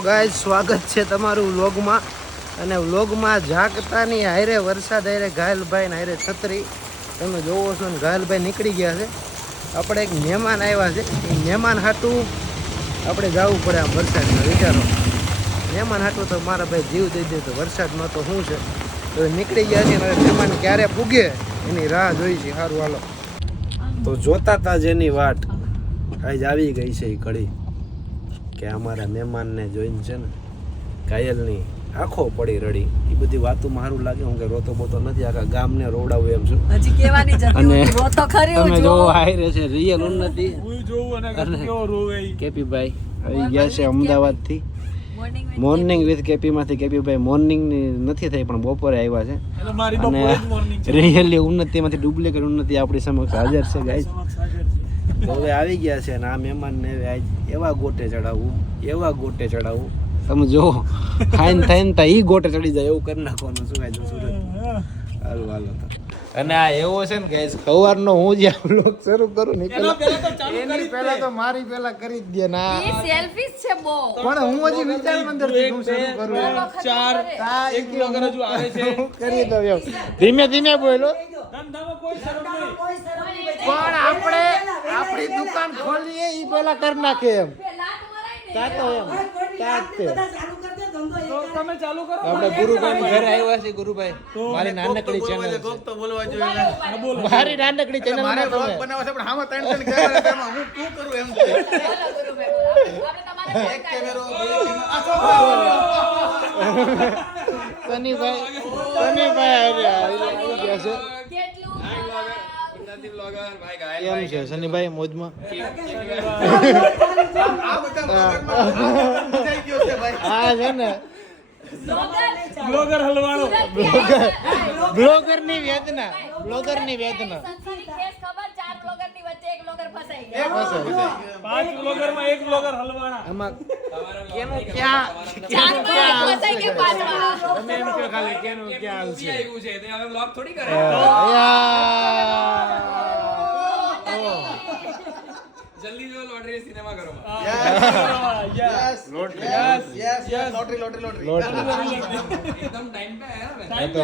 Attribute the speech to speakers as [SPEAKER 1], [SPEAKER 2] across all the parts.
[SPEAKER 1] Guys સ્વાગત છે તમારું વ્લોગમાં. અને વ્લોગમાં ઝાકતાની હારે વરસાદ હારે ઘાયલભાઈ ને હારે છત્રી. તમે જોવો છો ને, ઘાયલભાઈ નીકળી ગયા છે. આપણે એક મહેમાન આવ્યા છે. એ મહેમાન હાટું આપણે જવું પડે આમ વરસાદમાં, વિચારો. મહેમાન હાટું તો મારા ભાઈ જીવ દઈ દે તો વરસાદમાં તો શું છે? તો નીકળી ગયા છે અને મહેમાન ક્યારે પૂગે? એની રાહ જોઈ છે સારું હાલો. તો જોતા તા જેની વાટ. આજ આવી ગઈ છે એ ઘડી કે અમારા મહેમાનને જોઈને છે ને કાયલની આંખો પડી રડી. એ બધી વાતો મારું લાગે હું કે રોતો બોતો નથી આખા ગામને રોડાવું એમ છું.
[SPEAKER 2] હજી કેવાની જરૂર
[SPEAKER 1] અને
[SPEAKER 2] રોતો ખરી
[SPEAKER 1] તમે જો. હાઈરે છે રિયલ ઉન્નતિ.
[SPEAKER 3] હું જોઉં અને કેવો રોવે કેપી
[SPEAKER 1] કેપીભાઈ આવી ગયા છે અમદાવાદથી.
[SPEAKER 2] થી
[SPEAKER 1] મોર્નિંગ વિથ કેપીમાંથી કેપીભાઈ મોર્નિંગની નથી થઈ પણ બપોરે આવ્યા છે. અને
[SPEAKER 3] બપોરે જ morning
[SPEAKER 1] રિયલી ઉન્નતિમાંથી ડુપ્લિકેટ ઉન્નતિ આપણી સમક્ષ હાજર છે ગાઈસ હવે આવી ગયા છે ને આ મહેમાનને આજ એવા ગોટે ચડાવવું એવા ગોટે ચડાવવું તમે જો ખાઈને થઈને તા ઈ ગોટે ચડી જાય એવું કરી નાખવાનું શું કાંઈ સુરત હાલો હાલો અને આ એવો છે ને ગાઈસ સવારનો હું જે બ્લોગ શરૂ કરું ને ઈ પહેલા
[SPEAKER 3] પહેલા તો ચાલુ
[SPEAKER 1] એની
[SPEAKER 3] કરી જ
[SPEAKER 1] પહેલા તો મારી પહેલા કરી જ દે ના
[SPEAKER 2] એ સેલ્ફીસ છે બો
[SPEAKER 1] પણ હું હજી વિચાર
[SPEAKER 3] મંદરથી
[SPEAKER 1] હું શરૂ કરું.
[SPEAKER 3] ચાર એક બ્લોગર હજુ આવે છે.
[SPEAKER 1] કરી દો એમ. ધીમે ધીમે બોલો.
[SPEAKER 3] ધંધામાં કોઈ શરમ નહીં.
[SPEAKER 1] પણ આપણે આપણી દુકાન ખોલીએ ઈ પહેલા કરી નાખે એમ.
[SPEAKER 2] લાત મરાય ને.
[SPEAKER 1] તા તો એમ. જ તો
[SPEAKER 3] તમે ચાલુ કરો.
[SPEAKER 1] આપણે ગુરુભાઈ ઘરે આવ્યા છે ગુરુભાઈ. મારી નાનકડી ચેનલ છે. મારી નાનકડી ચેનલમાં તમે
[SPEAKER 2] બોલો ગુરુભાઈ, બોલો. આપણે તમારે
[SPEAKER 1] સનીભાઈ સનીભાઈ આવી આવી ગયા છે. કેમ છે? સનીભાઈ મોજમાં? હા છે ને?
[SPEAKER 3] બ્લોગર હલવાળો
[SPEAKER 1] બ્લોગર બ્લોગરની વેદના.
[SPEAKER 2] સંસારી વેદના ખબર? ચાર બ્લોગરની વચ્ચે એક બ્લોગર ફસાઈ ગયો.
[SPEAKER 3] પાંચ બ્લોગરમાં એક બ્લોગર હલવાણા
[SPEAKER 1] એમાં કેનું ક્યાં
[SPEAKER 2] ચાર બ્લોગર એક ફસાઈ ગયો પાંચમાં.
[SPEAKER 1] તમે એમ કે ખાલી કેનું ક્યાં હાલશે તો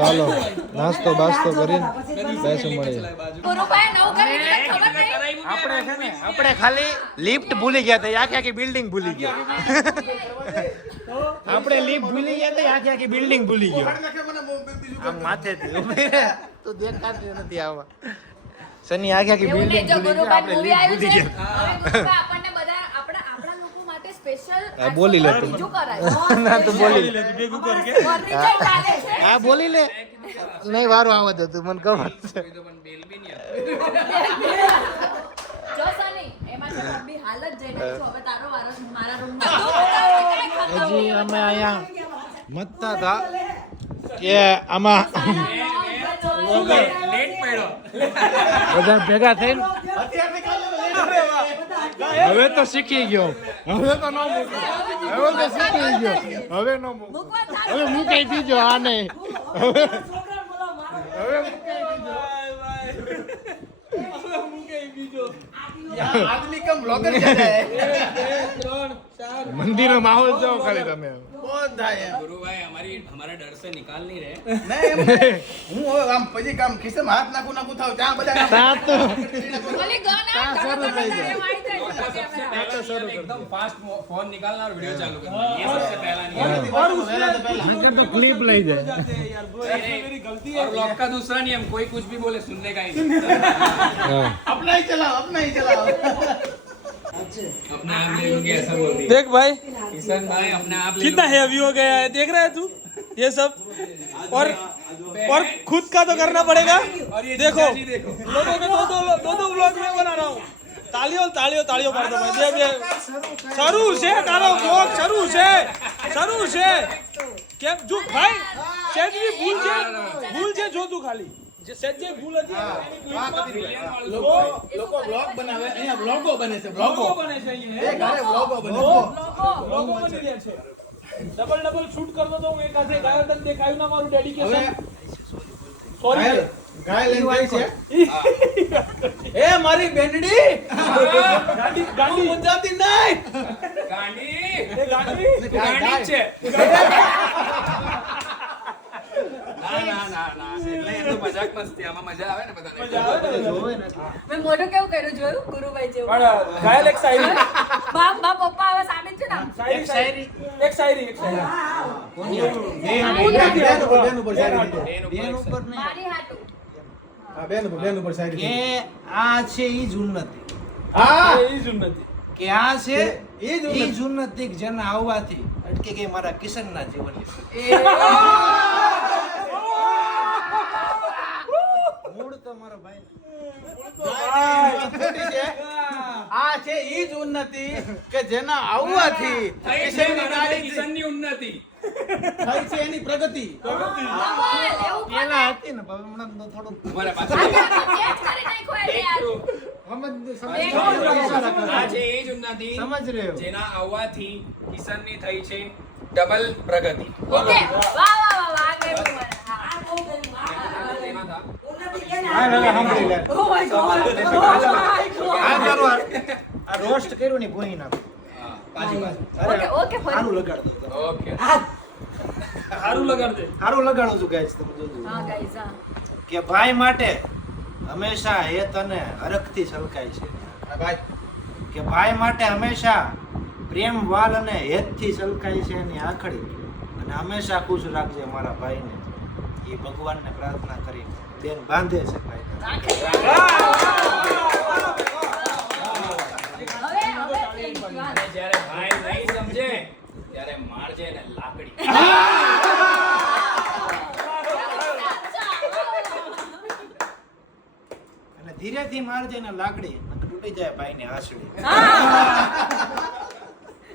[SPEAKER 1] હાલો. નાસ્તો બાસ્તો કરીને બેસું
[SPEAKER 2] ગુરુભાઈ નવું ખબર નહીં?
[SPEAKER 1] આપણે છે ને આપણે ખાલી લિફ્ટ ભૂલી ગયા હતા આખી આખી બિલ્ડિંગ ભૂલી ગયા. આપણે લિફ્ટ ભૂલી ગયા હતા આખી આખી બિલ્ડિંગ ભૂલી ગયો. માથે ઊભી દેખાતી નથી આમાં. સની આખી આખી બિલ્ડિંગ
[SPEAKER 2] જો
[SPEAKER 1] ભૂલી ગયા આપણે
[SPEAKER 2] આવ્યું
[SPEAKER 1] ભૂલી
[SPEAKER 2] છે.
[SPEAKER 1] ગયા.
[SPEAKER 2] આપણને બધા આપણા આપણા લોકો માટે સ્પેશિયલ
[SPEAKER 1] બોલી લે તું.
[SPEAKER 2] બીજું કરાય.
[SPEAKER 1] ના તું બોલી લે.
[SPEAKER 3] ભેગું કરકે
[SPEAKER 1] હા બોલી લે. નહીં વારો આવત હતું મને ખબર છે.
[SPEAKER 2] જો સની એમાં તો બી હાલત જઈને છું. હવે તારો વારો મારા રૂમમાં.
[SPEAKER 1] હજી અમે અહીંયા મતતા હતા કે આમાં બધા ભેગા થઈને? હવે તો શીખી ગયો. હવે તો ન મૂકો. હવે તો શીખી ગયો. હવે ન મૂકો. હવે મૂકી દીજો આને. હવે મંદિરનો માહોલ જો ખાલી તમે
[SPEAKER 4] गुरुभाई हमारी हमारा डर से निकाल नहीं रहे
[SPEAKER 5] હું હવે આમ પછી કામ ખિસ્સામાં હાથ નાખું નાખું થાવ ત્યાં બધા
[SPEAKER 1] સાત તો
[SPEAKER 2] ઓલી ગન આ
[SPEAKER 1] શરૂ થઈ જાય.
[SPEAKER 2] એમ આવી જાય છે કેમેરા.
[SPEAKER 4] एकदम फास्ट फोन निकालना और वीडियो चालू करना ये सबसे पहला नियम
[SPEAKER 3] और उसमें
[SPEAKER 1] આગળ તો क्लिप લઈ જાય
[SPEAKER 3] यार वो ऐसी मेरी गलती है
[SPEAKER 4] और ब्लॉग का दूसरा नियम कोई कुछ भी बोले सुनने का ही नहीं
[SPEAKER 1] હા
[SPEAKER 5] अपना ही चलाओ अपना ही चलाओ
[SPEAKER 3] देख भाई
[SPEAKER 4] किशन भाई अपने आप ले
[SPEAKER 3] कितना
[SPEAKER 4] लूंगी।
[SPEAKER 3] हैवी हो गया है देख रहा है तू ये सब और और खुद का तो करना पड़ेगा
[SPEAKER 4] और ये
[SPEAKER 3] देखो
[SPEAKER 4] जीजाजी देखो
[SPEAKER 3] लोगों के दो दो दो दो ब्लॉग में बना रहा हूँ તાળીઓ તાળીઓ તાળીઓ પાડતો ભાઈ બે બે શરૂ છે તારો બ્લોગ શરૂ છે શરૂ છે કેમ જો ભાઈ સેજની ભૂલ છે ભૂલ છે જો તું ખાલી જે સેજે ભૂલ હતી એની લોકો
[SPEAKER 5] લોકો બ્લોગ બનાવે અહીંયા. બ્લોગો બને છે બ્લોગો
[SPEAKER 3] બને છે અહીંયા.
[SPEAKER 5] એ ઘરે બ્લોગો બને
[SPEAKER 3] લોકો બની રહ્યા છે. ડબલ ડબલ શૂટ કરતો તો હું એક હાથે ગાયો તને દેખાયું ના મારું ડેડિકેશન સોરી
[SPEAKER 5] ગાય લઈને ગઈ છે? એ મારી બેનડી!
[SPEAKER 3] ગાંડી ગાંડી
[SPEAKER 5] ગુજરાતી નહીં!
[SPEAKER 4] ગાંડી
[SPEAKER 3] એ ગાંડી
[SPEAKER 4] ગાંડી છે ના ના ના ના એટલે એ તો મજાક મસ્તી આમાં મજા આવે ને બધાને?
[SPEAKER 2] મેં મોઢું કેવું કર્યું? જોયું? ગુરુભાઈ જેવું.
[SPEAKER 3] પણ ગાયલ એક શાયરી
[SPEAKER 2] બા બા પપ્પા હવે સામે છે ને?
[SPEAKER 3] શાયરી એક શાયરી એક શાયરી
[SPEAKER 5] બેન ઉપર બેન ઉપર. શાયરી.
[SPEAKER 1] બેન ઉપર નહીં.
[SPEAKER 2] મારી હાટું.
[SPEAKER 5] હા બેન ઉપર બેન ઉપર શાયરી
[SPEAKER 1] કે આ છે ઈ જૂન નથી
[SPEAKER 5] હા!
[SPEAKER 3] એ જ નથી
[SPEAKER 1] કે આ છે
[SPEAKER 5] ઈ
[SPEAKER 1] જૂન નથી જન જેના આવવાથી અટકે કે મારા કિશનના જીવનની મૂળ તો મારો ભાઈ.
[SPEAKER 5] આ છે ઈ જ ઉન્નતિ કે જેના આવવાથી કિશનની ગાડી
[SPEAKER 4] કિશનની ઉન્નતિ.
[SPEAKER 5] થઈ છે એની પ્રગતિ?
[SPEAKER 1] પેલા હતી ને હમણાં
[SPEAKER 4] પાછળ.
[SPEAKER 1] સમજ રહ્યો.
[SPEAKER 4] જેના આવવાથી કિશનની થઈ છે ડબલ પ્રગતિ.
[SPEAKER 2] ઓકે વાહ વાહ વાહ વાહ આ ગયું મને હા.
[SPEAKER 4] એમાં થા.
[SPEAKER 1] હા ના સાંભળી લે
[SPEAKER 2] Oh my God. Oh my God.
[SPEAKER 1] Roast કર્યું ને ભૂઈ નાખો.
[SPEAKER 2] ઓકે
[SPEAKER 1] સારું
[SPEAKER 3] લગાડ
[SPEAKER 1] સારું લગાડું છું. કે ભાઈ માટે હંમેશા હેત અને હરખથી છલકાય છે કે ભાઈ માટે હંમેશા પ્રેમ વાલ અને હેતથી છલકાય છે એની આખડી અને હંમેશા ખુશ રાખજે મારા ભાઈને એ ભગવાનને પ્રાર્થના કરી બેન બાંધે છે ભાઈ.
[SPEAKER 4] જ્યારે ભાઈ નહીં સમજે ત્યારે મારજે ને લાકડી
[SPEAKER 1] અને ધીરેથી મારજે ને લાકડી તૂટી જાય ભાઈની આસડી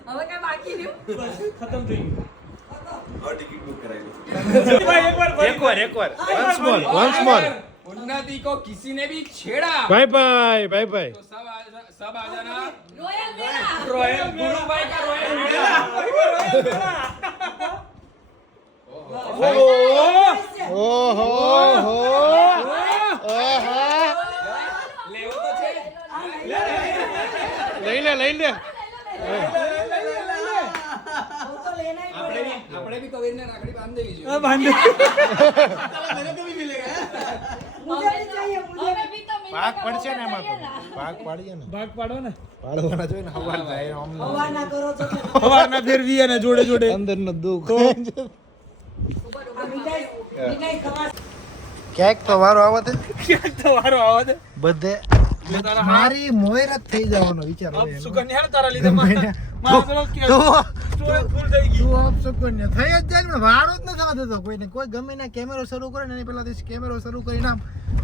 [SPEAKER 2] હવે કઈ બાકી રહ્યું?
[SPEAKER 3] ખતમ થઈ ગયું.
[SPEAKER 5] ટિકિટ બુક કરાવી
[SPEAKER 3] ભાઈ એકવાર ફરી
[SPEAKER 1] એકવાર એકવાર
[SPEAKER 4] वंस
[SPEAKER 1] મોર વન્સ મોર
[SPEAKER 4] उन्नति को किसी ने भी छेड़ा
[SPEAKER 1] ભાઈ ભાઈ ભાઈ ભાઈ
[SPEAKER 4] तो सब आ सब आ जाना
[SPEAKER 2] રોયલ મેળા
[SPEAKER 4] रॉयल गुरुभाई का रॉयल
[SPEAKER 1] ઓહો હો
[SPEAKER 4] लेवो तो छे
[SPEAKER 1] લઈ લે લઈ લે
[SPEAKER 4] આપણે भी આપણે भी કબીર ને રાખડી બાંધ દેવી જોઈએ
[SPEAKER 3] બાંધે
[SPEAKER 2] હવે બી તો મિલને
[SPEAKER 1] ભાગ
[SPEAKER 2] કા
[SPEAKER 1] પડશે ને
[SPEAKER 2] મોકા
[SPEAKER 1] એમાં તો
[SPEAKER 2] चाहिए ना।
[SPEAKER 1] ભાગ પાડીએ ને
[SPEAKER 3] ભાગ પાડો ને
[SPEAKER 1] પાડવાના જોઈએ ને હવાર થાય આમ
[SPEAKER 3] સવારના ફેરવી અને જોડે જોડે
[SPEAKER 1] અંદર નો દુઃખ ક્યાંક તો વારો આવે છે
[SPEAKER 3] ક્યાંક તો વારો આવે છે
[SPEAKER 1] બધે
[SPEAKER 3] તારા
[SPEAKER 1] મારી મોયરત થઈ જવાનો વિચાર
[SPEAKER 3] અબ
[SPEAKER 1] હોય એનો.
[SPEAKER 3] સુકન્યા ને તારા લીધે
[SPEAKER 1] કેમેરો શરૂ કરે ને એની કેમેરો શરૂ કરીને આમ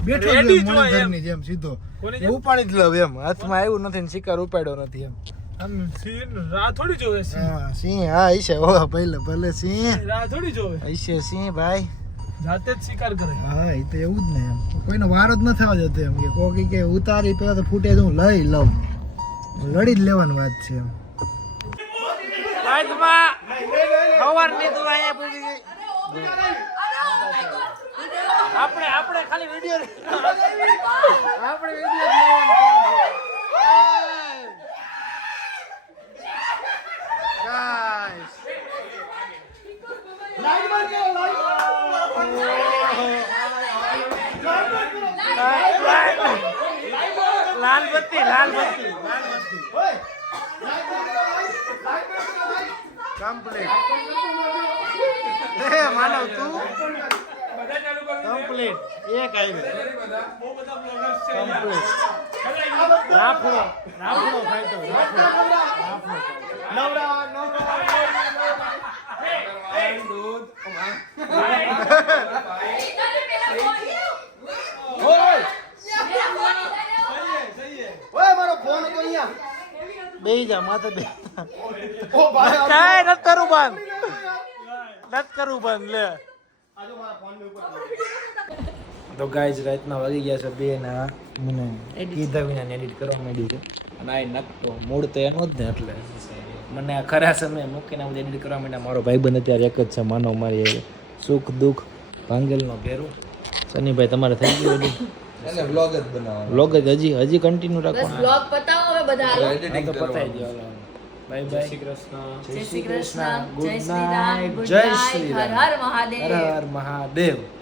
[SPEAKER 1] બેઠો જ
[SPEAKER 3] Ready
[SPEAKER 1] હોય
[SPEAKER 3] જ હોય
[SPEAKER 1] મણિધરની જેમ સીધો.
[SPEAKER 3] કોની
[SPEAKER 1] એ
[SPEAKER 3] જેમ?
[SPEAKER 1] ઉપાડી જ લઉં એમ. હાથમાં આવ્યું નથી ને શિકાર ઉપાડ્યો નથી એમ.
[SPEAKER 3] આમ થોડી જોવે સિંહ
[SPEAKER 1] હા હશે ઓ ભલે ભલે સિંહ
[SPEAKER 3] થોડી જોવે.
[SPEAKER 1] હશે સિંહ ભાઈ.
[SPEAKER 3] જાતે જ શિકાર કરે.
[SPEAKER 1] હા એ તો એવું જ ને એમ. કોઈનો વાર જ ન થવા જતો એમ કે કોઈ કે ઉતારી પેલા તો ફૂટેજ હું લઈ લઉં. લડી જ લેવાની વાત છે એમ. સવારની તું અહીંયા પૂછી ગઈ આપણે આપણે ખાલી વિડિયો આપણે વિડિયો લાલ બત્તી લાલ બત્તી. લાલ બત્તી કમ્પ્લીટ એ માનવ તું
[SPEAKER 3] બધા ચાલુ કરી દે.
[SPEAKER 1] કમ્પ્લીટ એક આવી
[SPEAKER 3] બહુ બધા bloggers છે
[SPEAKER 1] કમ્પ્લીટ રાફડો ફાઈટો રાફડો રાફડો નવરા
[SPEAKER 5] ઓય મારો ફોન તો અહીંયા
[SPEAKER 1] બેહી જા માથે બે
[SPEAKER 5] ઓ ભાઈ
[SPEAKER 1] કાય નત કરું બંધ નત કરું બંધ લે.
[SPEAKER 5] આજો મારા ફોન ઉપર
[SPEAKER 1] તો ગાઈઝ રાતના વાગી ગયા છે બે ના. મને કીધા વિના એડિટ કરવા માંડી છે. અને આ નકતો મૂળ તો એનો જ ને એટલે મને આ ખરા સમયે મૂકીને હું એડિટ કરવા માંડ્યા. મારો ભાઈબંધ અત્યારે એક જ છે માનો મારી સુખ દુઃખ ભાંગેલનો ભેરું. સનીભાઈ તમારે થઈ ગયું
[SPEAKER 4] એને vlog જ બનાવવાનો.
[SPEAKER 1] વ્લોગ જ હજી હજી કન્ટિન્યુ
[SPEAKER 2] બસ વ્લોગ પતાવો બધા હાલો.
[SPEAKER 1] બાય
[SPEAKER 3] જય શ્રી કૃષ્ણ.
[SPEAKER 2] જય શ્રી કૃષ્ણ. જય શ્રી રામ.
[SPEAKER 1] જય શ્રી
[SPEAKER 2] હર હર મહાદેવ.
[SPEAKER 1] હર હર મહાદેવ.